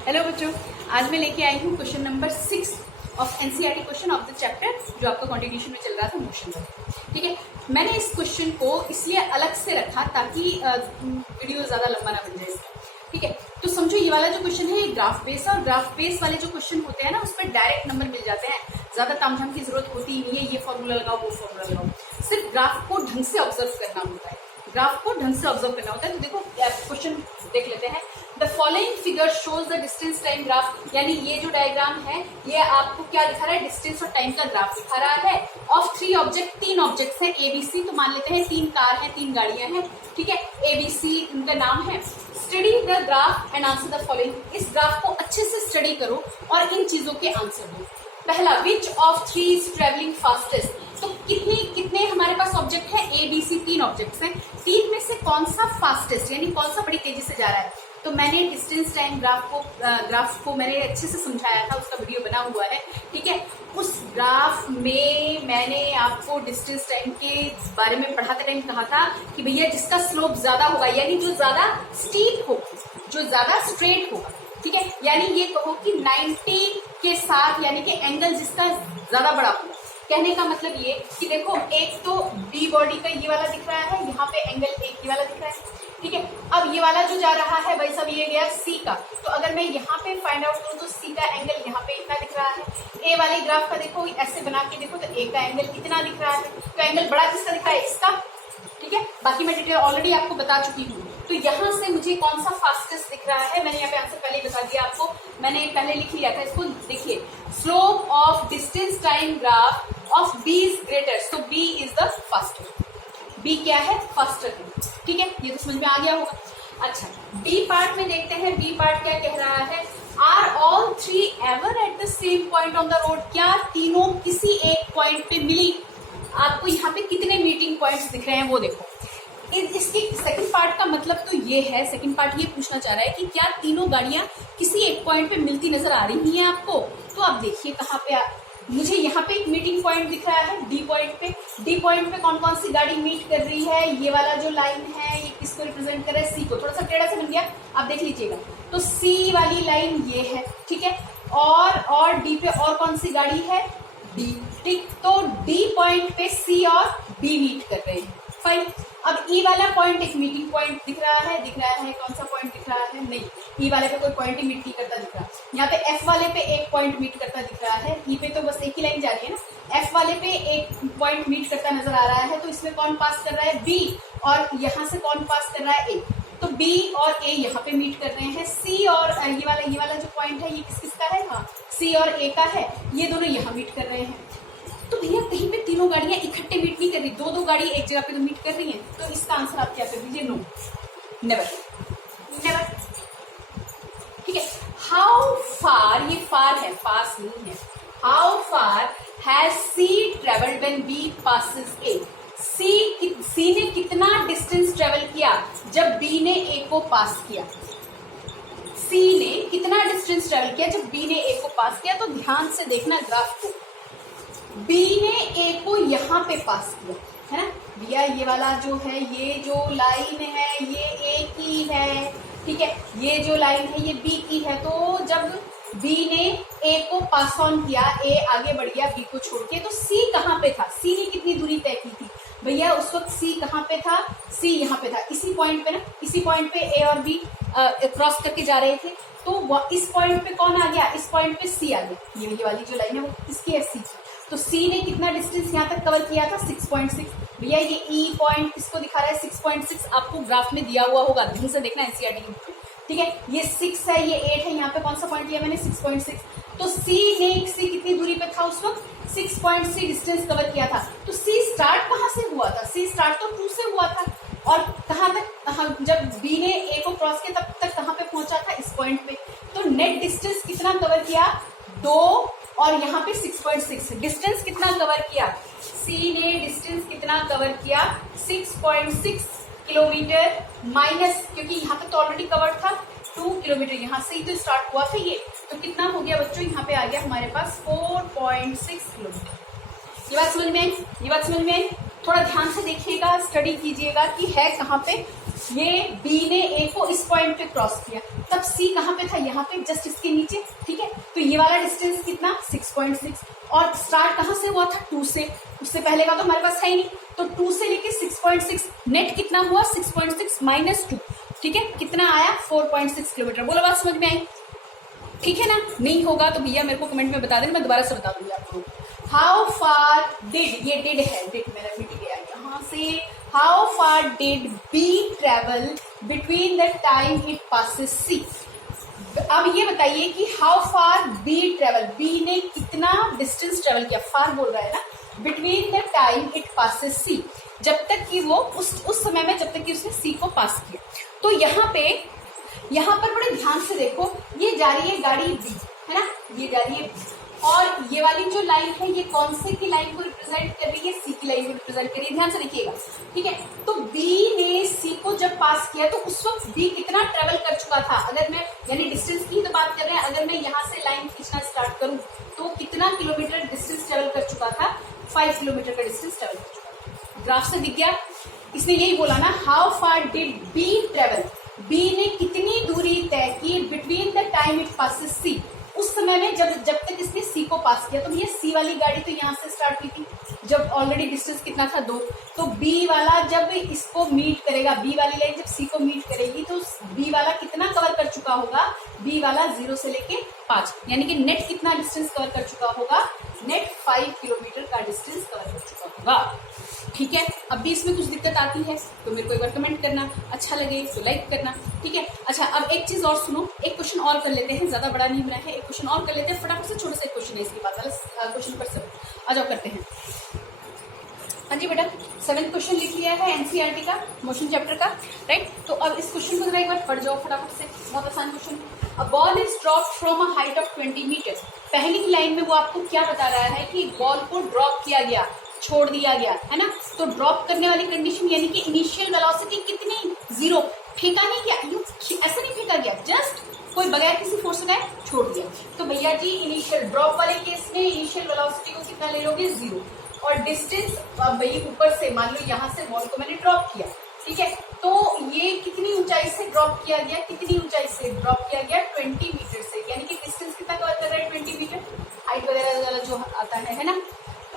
Hello बच्चों, आज मैं लेके आई हूँ question number 6 of NCERT question of the chapter जो आपका कंटिन्यूशन में चल रहा था मोशन वर्क। ठीक है, मैंने इस क्वेश्चन को इसलिए अलग से रखा ताकि वीडियो ज्यादा लंबा ना बन जाए। ठीक है, तो समझो ये वाला जो क्वेश्चन है ये ग्राफ बेस और ग्राफ बेस वाले जो क्वेश्चन होते हैं ना उस पर डायरेक्ट नंबर मिल जाते हैं, ज्यादा तामझाम की जरूरत होती ही नहीं है। ये फॉर्मूला लगाओ वो फॉर्मूला लगाओ, सिर्फ ग्राफ को ढंग से ऑब्जर्व करना होता है। ग्राफ को ढंग से ऑब्जर्व करना होता है। तो देखो क्वेश्चन देख लेते हैं। The following figure shows the distance time graph, यानी ये जो डायग्राम है ये आपको क्या दिखा रहा है, डिस्टेंस और टाइम का ग्राफ दिखा रहा है। ऑफ 3 ऑब्जेक्ट, 3 ऑब्जेक्ट्स हैं एबीसी, तो मान लेते हैं 3 कार हैं 3 गाड़ियां हैं। ठीक है, एबीसी उनका नाम है। Study the graph and answer the following, इस ग्राफ को अच्छे से स्टडी करो और इन चीजों के आंसर दो। पहला, which of 3 is travelling fastest, तो कितने कितने हमारे पास ऑब्जेक्ट है, ए बी सी 3 ऑब्जेक्ट्स हैं, 3 में से कौन सा फास्टेस्ट यानी कौन सा बड़ी तेजी से जा रहा है। तो मैंने डिस्टेंस टाइम ग्राफ को मैंने अच्छे से समझाया था, उसका वीडियो बना हुआ है। ठीक है, उस ग्राफ में मैंने आपको डिस्टेंस टाइम के बारे में पढ़ाते टाइम कहा था कि भैया जिसका स्लोप ज्यादा होगा यानी जो ज्यादा स्टीप हो, जो ज्यादा स्ट्रेट होगा। ठीक है, यानी ये कहो कि 90 के साथ यानी कि एंगल जिसका ज्यादा बड़ा होगा। कहने का मतलब ये कि देखो, एक तो बी बॉडी का ये वाला दिख रहा है, यहाँ पे एंगल एक ये वाला दिख रहा है। ठीक है, अब ये वाला जो जा रहा है भाई सब ये गया सी का, तो अगर मैं यहाँ पे फाइंड आउट करूँ तो सी का एंगल यहाँ पे इतना दिख रहा है। ए वाले ग्राफ का देखो ऐसे बना के देखो तो ए का एंगल कितना दिख रहा है, तो एंगल बड़ा किसका दिख रहा है, इसका। ठीक है, बाकी मैं डिटेल ऑलरेडी आपको बता चुकी हूँ। तो यहाँ से मुझे कौन सा फास्टेस्ट दिख रहा है, मैंने यहाँ पे आंसर पहले ही बता दिया आपको, मैंने पहले लिख लिया था इसको। देखिए, slope of distance time graph of B is greater, so B is the faster. B क्या है, फास्टर है। ठीक है, ये तो समझ में आ गया होगा। अच्छा, बी पार्ट में देखते हैं, बी पार्ट क्या कह रहा है, are all 3 ever at the same point on the road, क्या तीनों किसी एक पॉइंट पे मिली। आपको यहाँ पे कितने मीटिंग पॉइंट्स दिख रहे हैं वो देखो। इसके सेकंड पार्ट का मतलब तो ये है, सेकंड पार्ट ये पूछना चाह रहा है कि क्या तीनों गाड़ियां किसी एक पॉइंट पे मिलती नजर आ रही हैं आपको। तो आप देखिए कहाँ पे मुझे यहाँ पे एक मीटिंग पॉइंट दिख रहा है डी पॉइंट पे। डी पॉइंट पे कौन कौन सी गाड़ी मीट कर रही है, ये वाला जो लाइन है ये किसको रिप्रेजेंट कर रहा है, सी को। थोड़ा सा टेढ़ा से बन गया, आप देख लीजिएगा। तो सी वाली लाइन ये है। ठीक है, और डी पे और कौन सी गाड़ी है, डी। ठीक, तो डी पॉइंट पे सी और बी मीट कर रहे हैं। फाइन, अब ई वाला पॉइंट एक मीटिंग पॉइंट दिख रहा है कौन सा पॉइंट दिख रहा है, नहीं, ई वाले पे कोई पॉइंट ही मीट नहीं करता दिख रहा। यहाँ पे एफ वाले पे एक पॉइंट मीट करता दिख रहा है, ई पे तो बस एक ही लाइन जा रही है ना। एफ वाले पे एक पॉइंट मीट करता नजर आ रहा है, तो इसमें कौन पास कर रहा है, बी, और यहाँ से कौन पास कर रहा है, ए। तो बी और ए यहाँ पे मीट कर रहे हैं। सी और ये वाला जो पॉइंट है ये किसका है, हाँ, सी और ए का है, ये दोनों यहाँ मीट कर रहे हैं। तो भैया कहीं पे तीनों गाड़ियां इकट्ठे मीट नहीं कर रही, दो गाड़ी एक जगह पे तो मीट कर रही हैं। तो इसका आंसर आप क्या कर दीजिए, नो, नेवर, नेवर। ठीक है, हाउ फार, ये फार है, पास नहीं है। How far has C travelled when B passes A, C ने कितना डिस्टेंस ट्रेवल किया जब बी ने ए को पास किया। सी ने कितना डिस्टेंस ट्रेवल किया जब बी ने ए को पास किया। तो ध्यान से देखना ग्राफ को, बी ने ए को यहाँ पे पास किया है ना भैया, ये वाला जो है, ये जो लाइन है ये ए की है। ठीक है, ये जो लाइन है ये बी की है। तो जब बी ने ए को पास ऑन किया, ए आगे बढ़ गया बी को छोड़ के, तो सी कहाँ पे था, सी ने कितनी दूरी तय की थी भैया, उस वक्त सी कहाँ पे था, सी यहाँ पे था, इसी पॉइंट पे ना, इसी पॉइंट पे ए और बी क्रॉस करके जा रहे थे। तो इस पॉइंट पे कौन आ गया, इस पॉइंट पे सी आ गया। ये वाली जो लाइन है वो किसकी है, सी की। तो सी ने कितना डिस्टेंस यहाँ तक कवर किया था, 6.6। भैया ये ई पॉइंट किसको दिखा रहा है, 6.6, आपको ग्राफ में दिया हुआ होगा, ध्यान से देखना एनसीईआरटी की बुक। ठीक है, ये 6 है, ये 8 है, यहाँ पे कौन सा पॉइंट लिया मैंने, 6.6। तो सी कितनी दूरी पे था उस वक्त, 6.6 डिस्टेंस कवर किया था। तो सी स्टार्ट कहाँ से हुआ था, सी स्टार्ट तो 2 से हुआ था, और कहाँ तक, जब बी ने ए को क्रॉस किया तब तक कहाँ पे पहुंचा था, इस पॉइंट पे। तो नेट डिस्टेंस कितना कवर किया, 2, और यहाँ पे 6.6। डिस्टेंस कितना कवर किया, सी ने डिस्टेंस कितना कवर किया, 6.6 किलोमीटर माइनस, क्योंकि यहाँ पे तो ऑलरेडी कवर था 2 किलोमीटर, यहाँ से ही तो स्टार्ट हुआ था ये। तो कितना हो गया बच्चों, यहाँ पे आ गया हमारे पास 4.6 किलोमीटर। ये बात समझ में आई, ये बात समझ में आई। थोड़ा ध्यान से देखिएगा, स्टडी कीजिएगा कि है कहाँ पे। ये बी ने ए को इस पॉइंट पे क्रॉस किया, तब सी कहाँ पे था, यहाँ पे जस्ट इसके नीचे, ठीक है। तो ये वाला डिस्टेंस कितना 6.6 और स्टार्ट कहाँ से हुआ था 2 से, उससे पहले का तो हमारे पास है ही नहीं, तो 2 से लेके 6.6 नेट कितना हुआ 6.6 माइनस 2, ठीक है, कितना आया 4.6 किलोमीटर। बोलो बात समझ में आई, ठीक है ना। नहीं होगा तो भैया मेरे को कमेंट में बता देना, मैं दोबारा से बता दूंगी आपको। हाउ फार डिड, ये डिड है, डिड मेरा मिट गया यहाँ से, how far did B travel between the time it passes C. अब ये बताइए कि how far B travel, B ने कितना डिस्टेंस ट्रेवल किया, फार बोल रहा है ना, between the time it passes C, जब तक कि वो उस समय में जब तक कि उसने सी को पास किया। तो यहाँ पर बड़े ध्यान से देखो, ये जा रही है गाड़ी बी, है ना, ये जा रही है बी, और ये वाली जो लाइन है ये कौन से की लाइन को रिप्रेजेंट कर रही है, सी की लाइन को रिप्रेजेंट कर रही है, ध्यान से देखिएगा, ठीक है। तो बी ने सी को जब पास किया तो उस वक्त बी कितना ट्रेवल कर चुका था, अगर मैं यानी डिस्टेंस की तो बात कर रहे हैं, अगर मैं यहाँ से लाइन खींचना स्टार्ट करूं तो कितना किलोमीटर डिस्टेंस ट्रेवल कर चुका था, 5 किलोमीटर का डिस्टेंस ट्रेवल कर चुका था। ग्राफ से दिख गया, इसने यही बोला ना, how far did B travel, B ने कितनी दूरी तय की between the time it passes C, उस समय में जब तक इसने सी को पास किया। तो ये सी वाली गाड़ी तो यहाँ से स्टार्ट हुई थी, जब ऑलरेडी डिस्टेंस कितना था 2, तो बी वाला जब इसको मीट करेगा, बी वाली लाइन जब सी को मीट करेगी तो बी वाला कितना कवर कर चुका होगा, बी वाला 0 से लेके 5, यानी कि नेट कितना डिस्टेंस कवर कर चुका होगा, नेट 5 किलोमीटर का डिस्टेंस कवर कर चुका होगा, ठीक है। अब भी इसमें कुछ दिक्कत आती है तो मेरे को एक बार कमेंट करना, अच्छा लगे तो लाइक करना, ठीक है। अच्छा अब एक चीज और सुनो, एक क्वेश्चन और कर लेते हैं, ज्यादा बड़ा नहीं बना है, एक क्वेश्चन और कर लेते हैं फटाफट से, छोटा सा क्वेश्चन है इसके बाद वाला क्वेश्चन पर सब आ जाओ करते हैं। हाँ जी बेटा, 7th क्वेश्चन लिख लिया है एनसीईआरटी का, मोशन चैप्टर का, राइट। तो अब इस क्वेश्चन को जरा एक बार पढ़ जाओ फटाफट से, बहुत आसान question. A ball is drop from a height of 20 metre, पहली ही लाइन में वो आपको क्या बता रहा है कि बॉल को ड्रॉप किया गया, छोड़ दिया गया, है ना। तो ड्रॉप करने वाली कंडीशन यानी कि इनिशियल वेलोसिटी कितनी, 0, फेंका नहीं गया, ऐसा नहीं फेंका गया, जस्ट कोई बगैर किसी फोर्स लगाए छोड़ दिया। तो भैया जी इनिशियल ड्रॉप वाले केस में इनिशियल वेलोसिटी को कितना ले लोगे, 0, और डिस्टेंस भाई ऊपर से मान लो यहाँ से बॉल को मैंने ड्रॉप किया, ठीक है, तो ये कितनी ऊंचाई से ड्रॉप किया गया, कितनी ऊंचाई से ड्रॉप किया गया, 20 मीटर से, यानी कि डिस्टेंस कितना कवर कर रहा है, 20 मीटर, हाइट वगैरह जो आता है ना।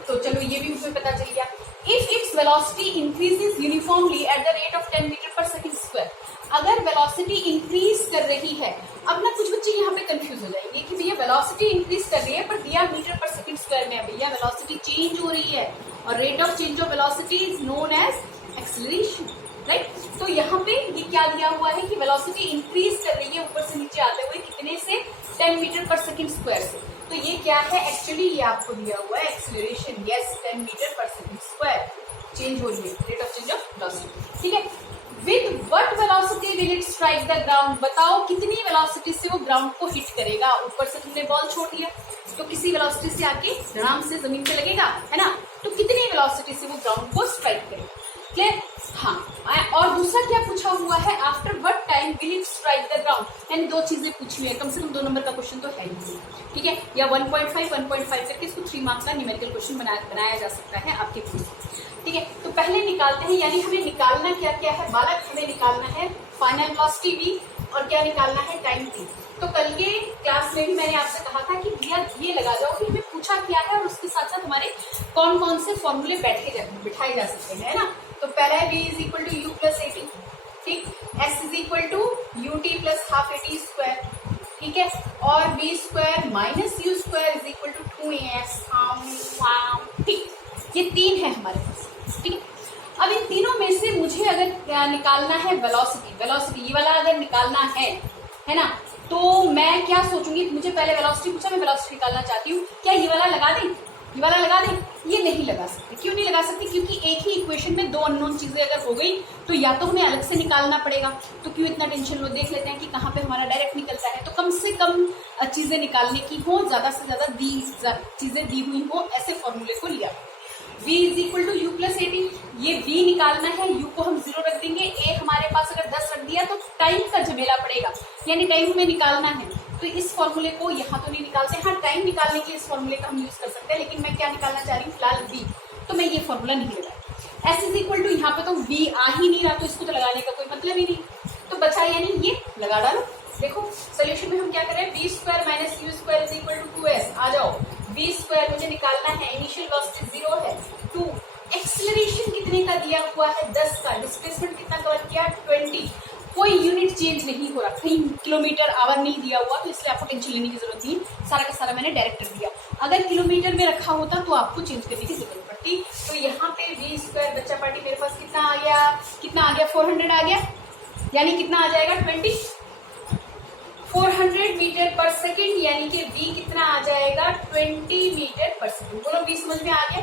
तो चलो ये भी मुझे पता चल गया। If its velocity increases uniformly at the rate of 10 metre per second square, अगर वेलोसिटी इंक्रीज कर रही है, अब ना कुछ बच्चे यहाँ पे कंफ्यूज हो जाएंगे कि भैया वेलोसिटी इंक्रीज कर रही है पर दिया मीटर पर सेकंड स्क्वायर में है, भैया वेलोसिटी चेंज हो रही है और rate of change of velocity is known as acceleration, right. तो यहाँ पे ये क्या दिया हुआ है कि वेलोसिटी इंक्रीज कर रही है ऊपर से नीचे आते हुए, कितने से, 10 मीटर पर सेकंड स्क्वायर से। तो ये क्या है, एक्चुअली ये आपको दिया हुआ है acceleration, yes 10 metre per second square change हो रही है, rate of change of velocity, ठीक है। With what velocity will it strike the ground, बताओ कितनी वेलोसिटी से वो ग्राउंड को हिट करेगा, ऊपर से तुमने बॉल छोड़ दिया तो किसी वेलोसिटी से आके आराम से जमीन पे लगेगा, है ना, तो कितनी वेलोसिटी से वो ग्राउंड को स्ट्राइक करेगा, क्लियर। हाँ, और दूसरा क्या पूछा हुआ है, after what time will it strike the ground, यानी 2 चीजें पूछी हुई है, कम से कम 2 नंबर का क्वेश्चन तो है ही, ठीक है, या 1.5 करके इसको 3 मार्क्स का न्यूमेरिकल क्वेश्चन बनाया जा सकता है आपके क्विज, ठीक है। तो पहले निकालते हैं, यानी हमें निकालना क्या क्या है बालक, हमें निकालना है फाइनल वेलोसिटी v और क्या निकालना है, टाइम t। तो कल के क्लास में भी मैंने आपसे कहा था कि भैया ये लगा जाओ कि हमें पूछा क्या है और उसके साथ साथ हमारे कौन कौन से फॉर्मूले बिठाए जा सकते हैं, है ना। तो पहला है v is equal to u plus a t, ठीक, s is equal to u t plus half a t square, ठीक है, और b square minus u square is equal to 2as, ठीक, ये 3 है हमारे पास, ठीक है। अब इन तीनों में से मुझे अगर निकालना है वेलोसिटी ये वाला अगर निकालना है ना, तो मैं क्या सोचूंगी, मुझे पहले वेलोसिटी पूछा, मैं वेलोसिटी निकालना चाहती हूँ, क्या ये वाला लगा दें, ये वाला लगा दें, ये नहीं लगा सकते। क्यों नहीं लगा सकते, क्योंकि एक ही इक्वेशन में 2 अननोन चीजें अगर हो गई तो या तो हमें अलग से निकालना पड़ेगा, तो क्यों इतना टेंशन लो, देख लेते हैं कि कहाँ पे हमारा डायरेक्ट निकलता है। तो कम से कम चीजें निकालने की हो, ज्यादा से ज्यादा चीजें दी हुई हो, ऐसे फॉर्मूले को लिया। v is equal to u plus a t, ये v निकालना है, u को हम 0 रख देंगे, a हमारे पास अगर 10 रख दिया तो टाइम का झमेला पड़ेगा, यानी टाइम हमें निकालना है, तो इस फॉर्मूले को यहाँ तो नहीं निकालते। हाँ, टाइम निकालने के लिए इस फॉर्मूले का हम यूज कर सकते हैं, लेकिन मैं क्या निकालना चाह रही हूँ फिलहाल v, तो मैं ये फॉर्मूला नहीं लगा। s इज इक्वल टू यहाँ पे तो v आ ही नहीं रहा, तो इसको तो लगाने का कोई मतलब ही नहीं, तो बचा यानी ये लगा डालो, देखो सोल्यूशन में हम क्या कर रहे हैं, v square minus u square is equal to 2s। आ जाओ, v स्क्वायर मुझे निकालना है, इनिशियल वेलोसिटी 0 है, 2, एक्सेलरेशन कितने का दिया हुआ है 10 का, डिस्प्लेसमेंट कितना कवर किया 20, कोई यूनिट चेंज नहीं हो रहा, कहीं किलोमीटर आवर नहीं दिया हुआ, तो इसलिए आपको टेंशन लेने की जरूरत नहीं, सारा का सारा मैंने डायरेक्ट कर दिया। अगर किलोमीटर में रखा होता तो आपको चेंज करने की जरूरत पड़ती। तो यहाँ पे v स्क्वायर बच्चा पार्टी मेरे पास कितना आ गया, 400 आ गया, यानी कितना आ जाएगा 400 मीटर पर सेकेंड, यानी कि v कितना आ जाएगा 20 मीटर पर सेकेंड। बोलो v समझ में आ गया,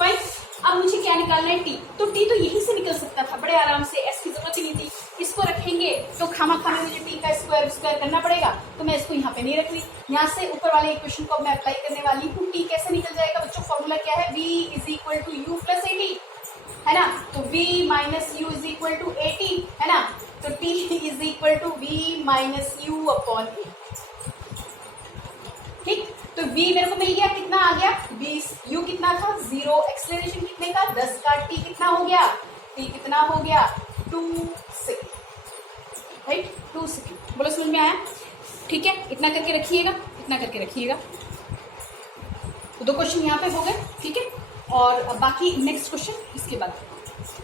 फाइन। अब मुझे क्या निकालना है, t, तो t तो यहीं से निकल सकता था बड़े आराम से, s की जरूरत ही नहीं थी। इसको रखेंगे तो खामा खामा मुझे t का स्क्वायर करना पड़ेगा, तो मैं इसको यहाँ पे नहीं रख रही। यहाँ से ऊपर वाले इक्वेशन को मैं अप्लाई करने वाली हूँ। t कैसे निकल जाएगा बच्चों, फॉर्मूला क्या है, v is equal to u plus at, है ना, तो v minus u is equal to 80, है ना, तो t is equal to v minus u upon a. ठीक, तो v मेरे को मिल गया, कितना आ गया 20, u कितना था 0, एक्सेलरेशन कितने का 10 का, t कितना हो गया, t कितना हो गया 2 सेकेंड, राइट, 2 सेकेंड। बोलो समझ में आया, ठीक है, इतना करके रखिएगा, इतना करके रखिएगा। तो 2 क्वेश्चन यहाँ पे हो गए, ठीक है, और बाकी नेक्स्ट क्वेश्चन इसके बाद,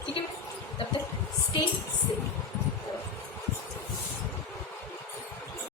ठीक है, तब तक स्टे सेफ।